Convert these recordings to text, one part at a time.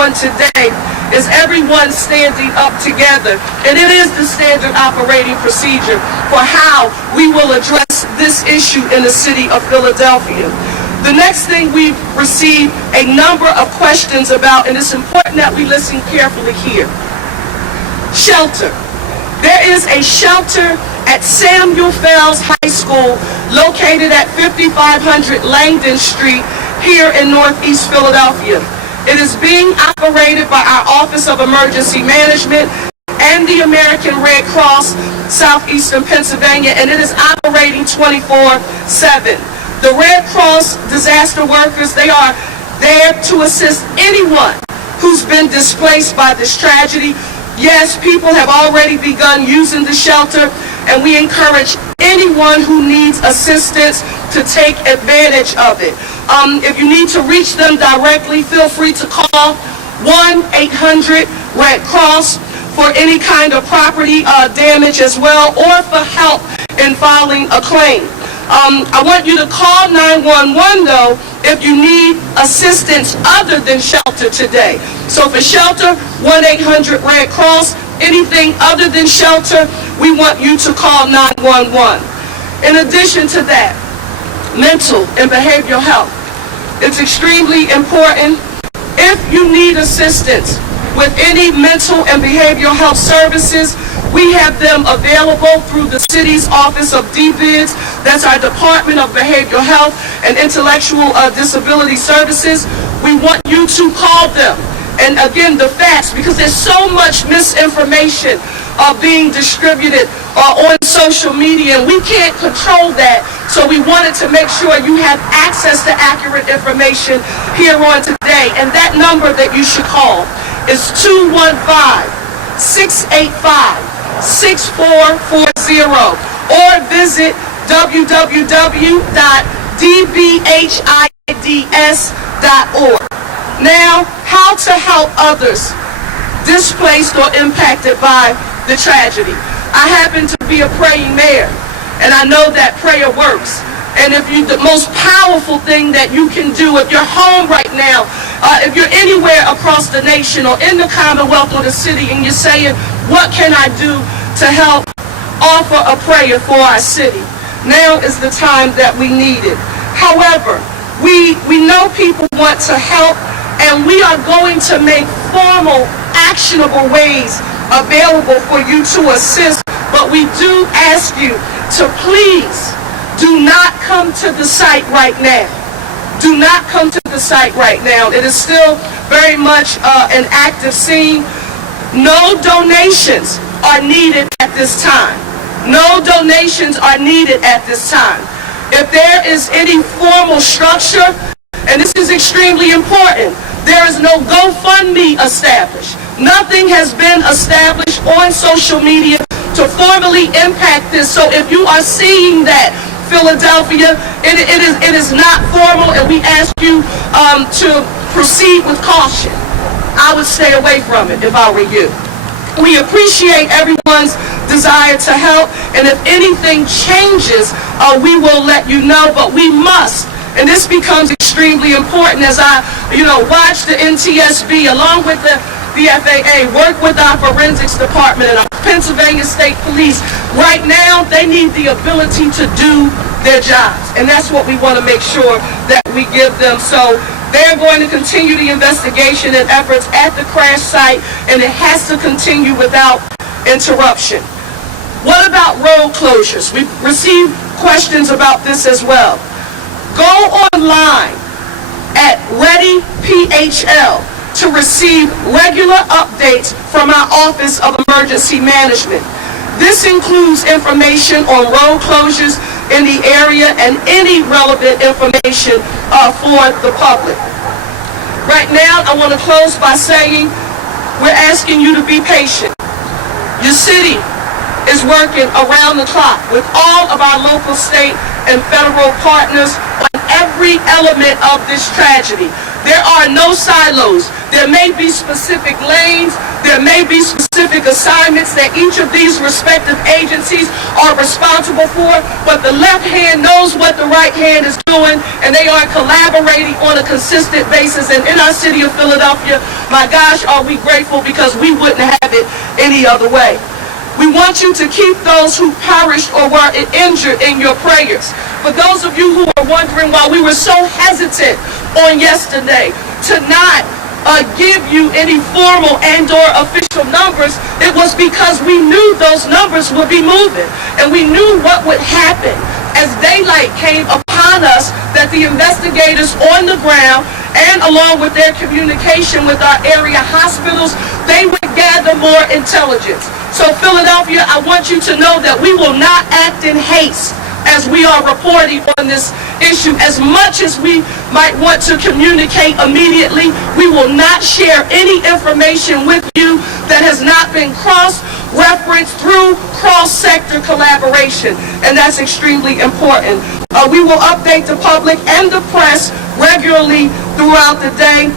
on today is everyone standing up together. And it is the standard operating procedure for how we will address this issue in the city of Philadelphia. The next thing we've received a number of questions about, and it's important that we listen carefully here. Shelter. There is a shelter at Samuel Fells High School located at 5500 Langdon Street here in Northeast Philadelphia. It is being operated by our Office of Emergency Management and the American Red Cross Southeastern Pennsylvania, and it is operating 24/7. The Red Cross disaster workers, they are there to assist anyone who's been displaced by this tragedy. Yes, people have already begun using the shelter, and we encourage anyone who needs assistance to take advantage of it. If you need to reach them directly, feel free to call 1-800-RED-CROSS for any kind of property damage as well, or for help in filing a claim. I want you to call 911 though if you need assistance other than shelter today. So for shelter, 1-800-RED-CROSS. Anything other than shelter, we want you to call 911. In addition to that, mental and behavioral health. It's extremely important. If you need assistance with any mental and behavioral health services, we have them available through the city's Office of DBIDS. That's our Department of Behavioral Health and Intellectual Disability Services. We want you to call them. And again, the facts, because there's so much misinformation being distributed on social media, and we can't control that. So we wanted to make sure you have access to accurate information here on today. And that number that you should call is 215-685-6440, or visit www.dbhids.org. Now, how to help others displaced or impacted by the tragedy. I happen to be a praying mayor, and I know that prayer works. And if you, the most powerful thing that you can do, if you're home right now, if you're anywhere across the nation or in the Commonwealth or the city, and you're saying, what can I do to help offer a prayer for our city? Now is the time that we need it. However, we know people want to help, and we are going to make formal, actionable ways available for you to assist, but we do ask you to please do not come to the site right now. Do not come to the site right now. It is still very much an active scene. No donations are needed at this time. No donations are needed at this time. If there is any formal structure, and this is extremely important, there is no GoFundMe established. Nothing has been established on social media to formally impact this. So if you are seeing that, Philadelphia, it is not formal, and we ask you to proceed with caution. I would stay away from it if I were you. We appreciate everyone's desire to help, and if anything changes, we will let you know, but we must. And this becomes extremely important as I, watch the NTSB along with the FAA work with our forensics department and our Pennsylvania State Police. Right now, they need the ability to do their jobs, and that's what we want to make sure that we give them. So they're going to continue the investigation and efforts at the crash site, and it has to continue without interruption. What about road closures? We've received questions about this as well. Go online at ReadyPHL to receive regular updates from our Office of Emergency Management. This includes information on road closures in the area and any relevant information for the public. Right now, I want to close by saying we're asking you to be patient. Your city is working around the clock with all of our local, state, and federal partners on every element of this tragedy. There are no silos. There may be specific lanes, there may be specific assignments that each of these respective agencies are responsible for, but the left hand knows what the right hand is doing, and they are collaborating on a consistent basis. And in our city of Philadelphia, my gosh, are we grateful, because we wouldn't have it any other way. We want you to keep those who perished or were injured in your prayers. For those of you who are wondering why we were so hesitant on yesterday to not give you any formal and or official numbers, it was because we knew those numbers would be moving, and we knew what would happen as daylight came upon us, that the investigators on the ground, and along with their communication with our area hospitals, they would gather more intelligence. So Philadelphia, I want you to know that we will not act in haste as we are reporting on this issue. As much as we might want to communicate immediately, we will not share any information with you that has not been cross-referenced through cross-sector collaboration, and that's extremely important. We will update the public and the press regularly throughout the day.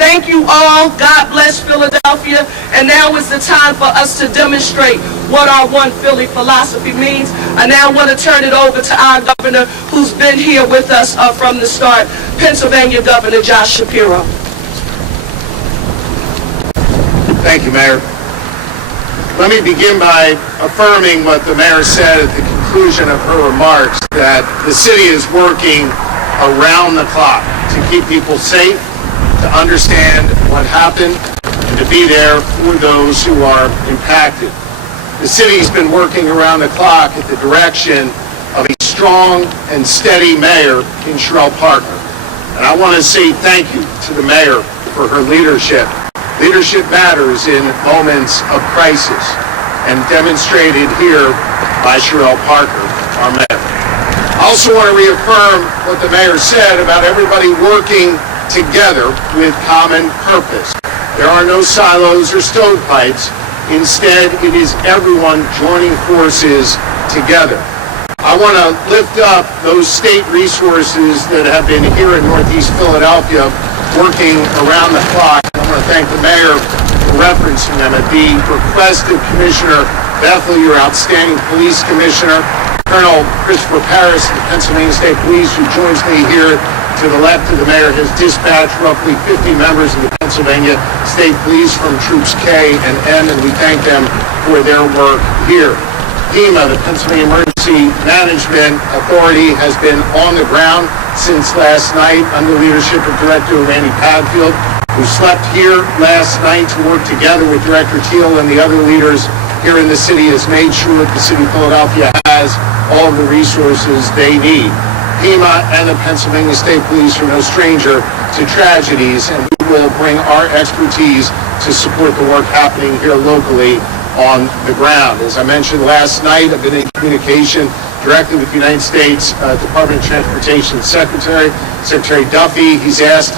Thank you all. God bless Philadelphia. And now is the time for us to demonstrate what our One Philly philosophy means. I now want to turn it over to our governor, who's been here with us from the start, Pennsylvania Governor Josh Shapiro. Thank you, Mayor. Let me begin by affirming what the mayor said at the conclusion of her remarks, that the city is working around the clock to keep people safe, to understand what happened, and to be there for those who are impacted. The city's been working around the clock at the direction of a strong and steady mayor in Sherrell Parker. And I want to say thank you to the mayor for her leadership. Leadership matters in moments of crisis, and demonstrated here by Sherrell Parker, our mayor. I also want to reaffirm what the mayor said about everybody working together with common purpose. There are no silos or stovepipes. Instead, it is everyone joining forces together. I want to lift up those state resources that have been here in Northeast Philadelphia working around the clock. I want to thank the mayor for referencing them. At the request of Commissioner Bethel, your outstanding police commissioner, Colonel Christopher Paris of the Pennsylvania State Police, who joins me here to the left of the mayor, has dispatched roughly 50 members of the Pennsylvania State Police from Troops K and M, and we thank them for their work here. FEMA, the Pennsylvania Emergency Management Authority, has been on the ground since last night under the leadership of Director Randy Padfield, who slept here last night to work together with Director Teal and the other leaders here in the city, has made sure that the city of Philadelphia has all of the resources they need. FEMA and the Pennsylvania State Police are no stranger to tragedies, and we will bring our expertise to support the work happening here locally on the ground. As I mentioned last night, I've been in communication directly with the United States Department of Transportation Secretary Duffy. He's asked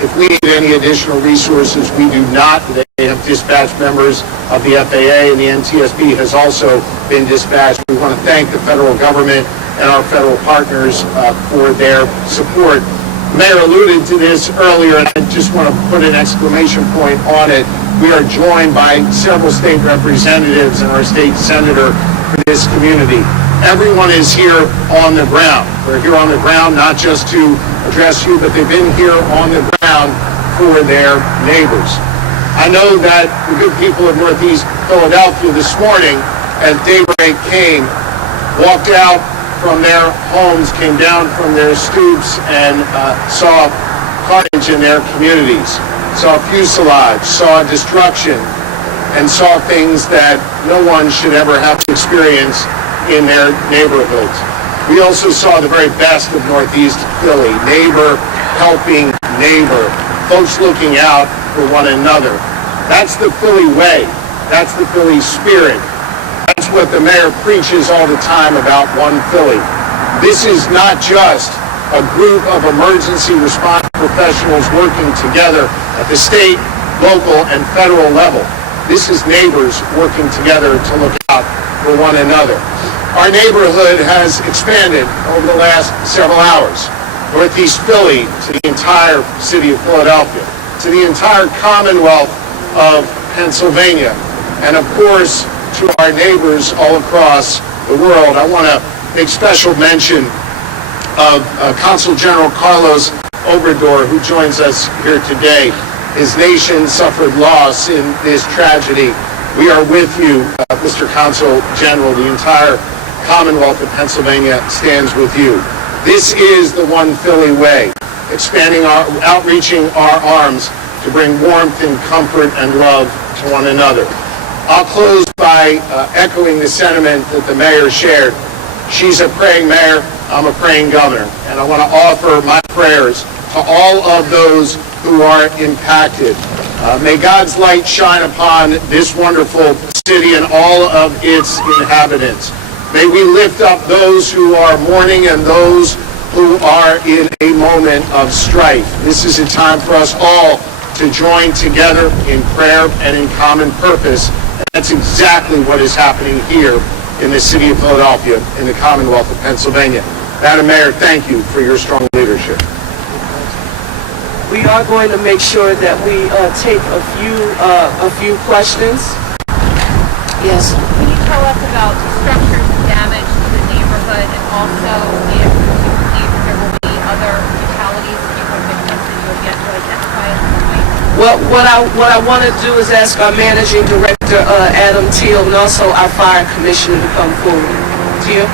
if we need any additional resources. We do not. They have dispatched members of the FAA, and the NTSB has also been dispatched. We want to thank the federal government and our federal partners for their support. The mayor alluded to this earlier, and I just want to put an exclamation point on it. We are joined by several state representatives and our state senator for this community. Everyone is here on the ground. We're here on the ground not just to address you, but they've been here on the ground for their neighbors. I know that the good people of Northeast Philadelphia this morning, as daybreak came, walked out from their homes, came down from their stoops, and saw carnage in their communities, saw fuselage, saw destruction, and saw things that no one should ever have to experience in their neighborhoods. We also saw the very best of Northeast Philly, neighbor helping neighbor, folks looking out for one another. That's the Philly way. That's the Philly spirit. That's what the mayor preaches all the time about One Philly. This is not just a group of emergency response professionals working together at the state, local, and federal level. This is neighbors working together to look out for one another. Our neighborhood has expanded over the last several hours. Northeast Philly to the entire city of Philadelphia. to the entire Commonwealth of Pennsylvania, and of course to our neighbors all across the world. I want to make special mention of Consul General Carlos Obrador, who joins us here today. His nation suffered loss in this tragedy. We are with you, Mr. Consul General. The entire Commonwealth of Pennsylvania stands with you. This is the One Philly way, outreaching our arms to bring warmth and comfort and love to one another. I'll close by echoing the sentiment that the mayor shared. She's a praying mayor, I'm a praying governor, and I want to offer my prayers to all of those who are impacted. May God's light shine upon this wonderful city and all of its inhabitants. May we lift up those who are mourning and those who are in a moment of strife. This is a time for us all to join together in prayer and in common purpose. And that's exactly what is happening here in the city of Philadelphia, in the Commonwealth of Pennsylvania. Madam Mayor, thank you for your strong leadership. We are going to make sure that we take a few questions. Yes. Can you tell us about structures damage to the neighborhood, and also if you believe there will be other fatalities, if you have victims that you have yet to identify at this point? Well, what I want to do is ask our managing director, Adam Teal, and also our fire commissioner to come forward. Teal?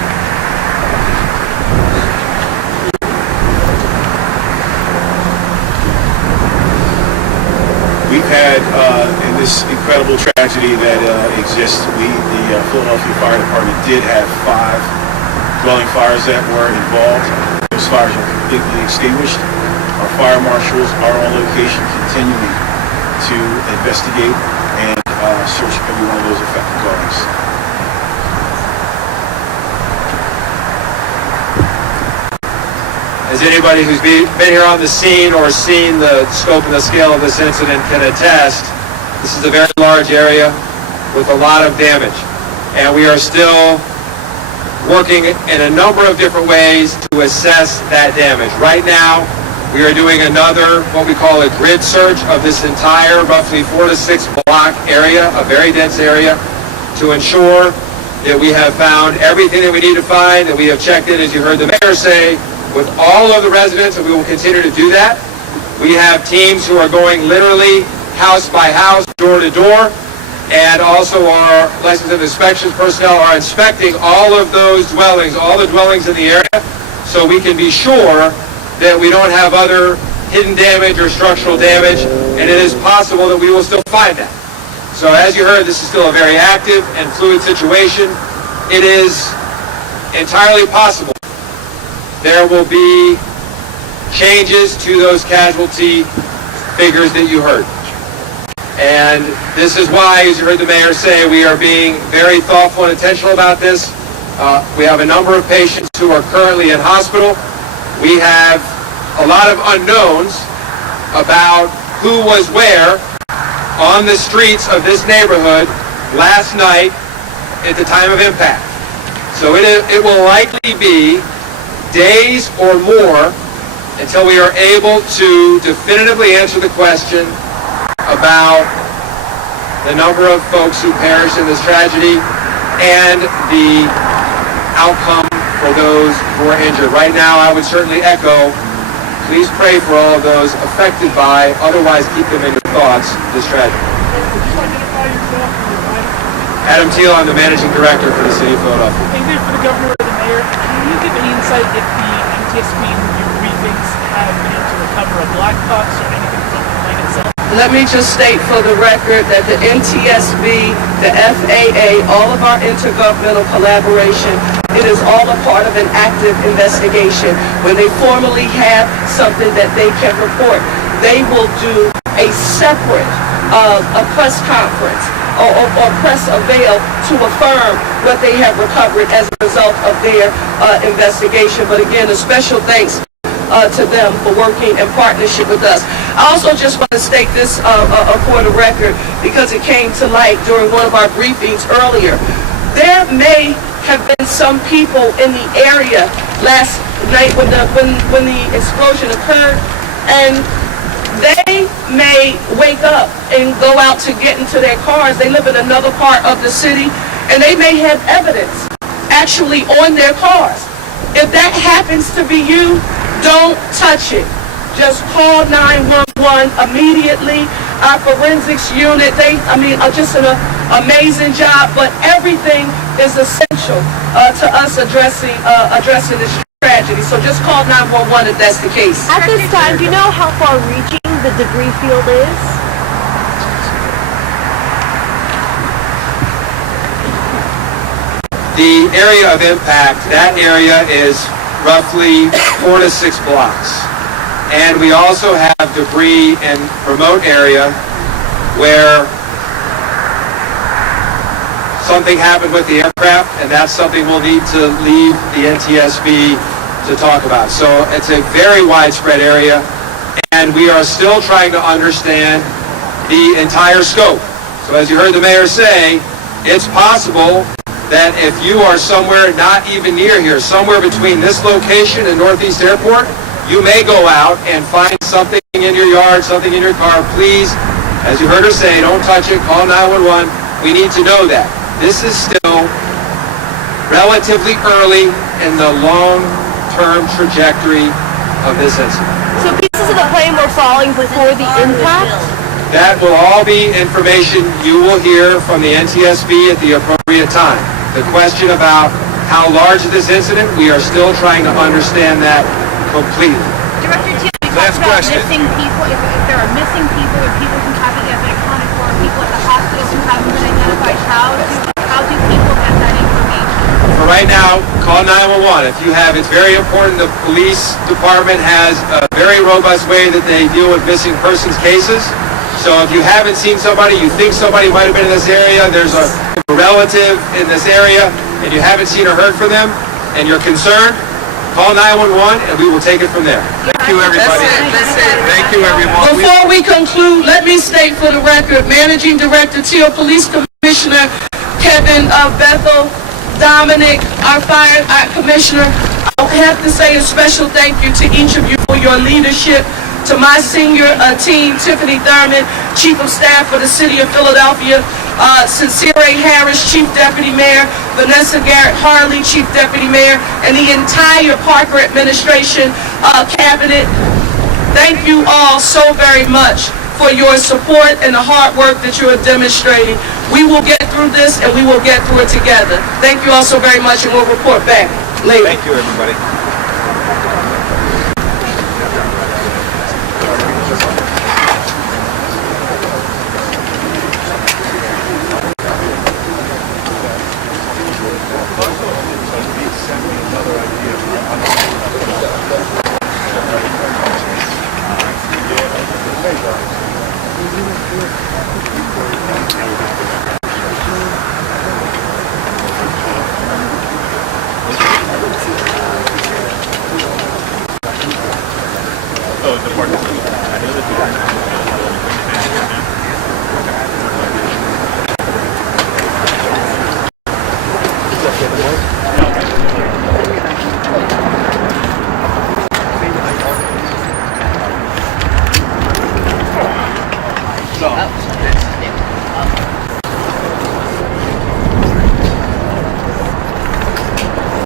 We've had, in this incredible tragedy that exists, the Philadelphia Fire Department did have 5 dwelling fires that were involved. Those fires are completely extinguished. Our fire marshals are on location continuing to investigate and search every one of those affected dwellings. As anybody who's been here on the scene or seen the scope and the scale of this incident can attest, this is a very large area with a lot of damage. And we are still working in a number of different ways to assess that damage. Right now, we are doing another, what we call a grid search of this entire roughly 4 to 6 block area, a very dense area, to ensure that we have found everything that we need to find, that we have checked in, as you heard the mayor say, with all of the residents, and we will continue to do that. We have teams who are going literally house by house, door to door, and also our license and inspections personnel are inspecting all of those dwellings, all the dwellings in the area, so we can be sure that we don't have other hidden damage or structural damage, and it is possible that we will still find that. So as you heard, this is still a very active and fluid situation. It is entirely possible there will be changes to those casualty figures that you heard. And this is why, as you heard the mayor say, we are being very thoughtful and intentional about this. We have a number of patients who are currently in hospital. We have a lot of unknowns about who was where on the streets of this neighborhood last night at the time of impact. So it will likely be days or more until we are able to definitively answer the question about the number of folks who perished in this tragedy and the outcome for those who are injured. Right now, I would certainly echo, please pray for all of those affected by, otherwise keep them in your thoughts, this tragedy. Would you identify yourself and your title? Adam Teal, I'm the managing director for the city of Philadelphia. Either for the governor or the mayor, can you give any insight if the NTSB review briefings have been able to recover a black box or anything from the plane itself? Let me just state for the record that the NTSB, the FAA, all of our intergovernmental collaboration, it is all a part of an active investigation. When they formally have something that they can report, they will do a separate a press conference or press avail to affirm what they have recovered as a result of their investigation. But again, a special thanks to them for working in partnership with us. I also just want to state this for the record, because it came to light during one of our briefings earlier. There may have been some people in the area last night when the explosion occurred, and They may wake up and go out to get into their cars. They live in another part of the city, and they may have evidence actually on their cars. If that happens to be you, don't touch it. Just call 911 immediately. Our forensics unit, are just an amazing job, but everything is essential to us addressing this tragedy. So just call 911 if that's the case. At this time, do you know how far reaching the debris field is? The area of impact, that area is roughly 4 to 6 blocks. And we also have debris in remote area where something happened with the aircraft, and that's something we'll need to leave the NTSB to talk about. So it's a very widespread area, and we are still trying to understand the entire scope. So as you heard the mayor say, it's possible that if you are somewhere not even near here, somewhere between this location and Northeast Airport, you may go out and find something in your yard, something in your car. Please, as you heard her say, don't touch it, call 911. We need to know that. This is still relatively early in the long-term trajectory of this incident. So pieces of the plane were falling before the impact? That will all be information you will hear from the NTSB at the appropriate time. The question about how large is this incident, we are still trying to understand that completely. Director Teal, you talked about missing people. If there are missing people or people who haven't yet been accounted for, or people at the hospitals who haven't been identified, how do people get that information? For right now, call 911. It's very important. The police department has a very robust way that they deal with missing persons cases. So if you haven't seen somebody, you think somebody might have been in this area, there's a relative in this area, and you haven't seen or heard from them, and you're concerned, call 911 and we will take it from there. Thank you, everybody. That's it. Thank you, everyone. Before we conclude, let me state for the record, Managing Director Teal, Police Commissioner Kevin Bethel, Dominic, our Fire Commissioner, I have to say a special thank you to each of you for your leadership. To my senior team, Tiffany Thurman, Chief of Staff for the City of Philadelphia, Sincere Harris, Chief Deputy Mayor, Vanessa Garrett Harley, Chief Deputy Mayor, and the entire Parker administration, cabinet. Thank you all so very much for your support and the hard work that you are demonstrating. We will get through this, and we will get through it together. Thank you all so very much, and we'll report back later. Thank you, everybody.